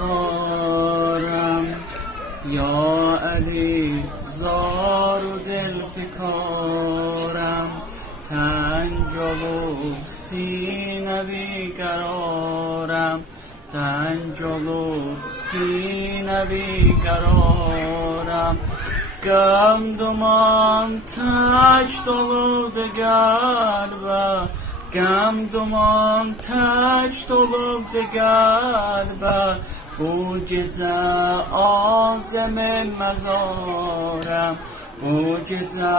کارم، یا علی زار و دل فکارم، تنگ و سینه بیقرارم، تنگ و سینه بیقرارم. Gəm duman tək doludur qəlbə, Gəm duman tək doludur qəlbə, bu gecə azəmin məzarəm, bu gecə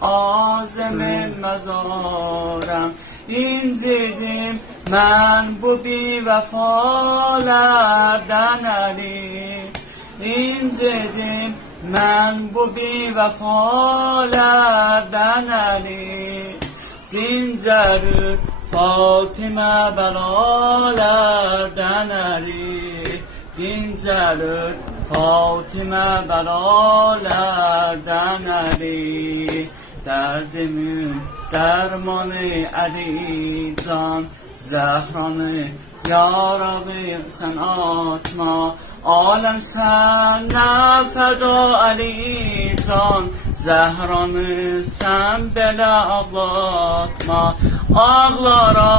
azəmin məzarəm. İncidim mən bu bivəfalərdən Əli, İncidim mən bu bivəfalərdən Əli. Dincəlir Fatimə bəlalərdən Əli, dincəlir Fatimə bəlalərdən Əli. Dərdimin dərmanı Əli can, zəhranı ya Rabbi sən atma, aləm sənə fəda Əli can, zəhranı sən belə ağlatma, ağlara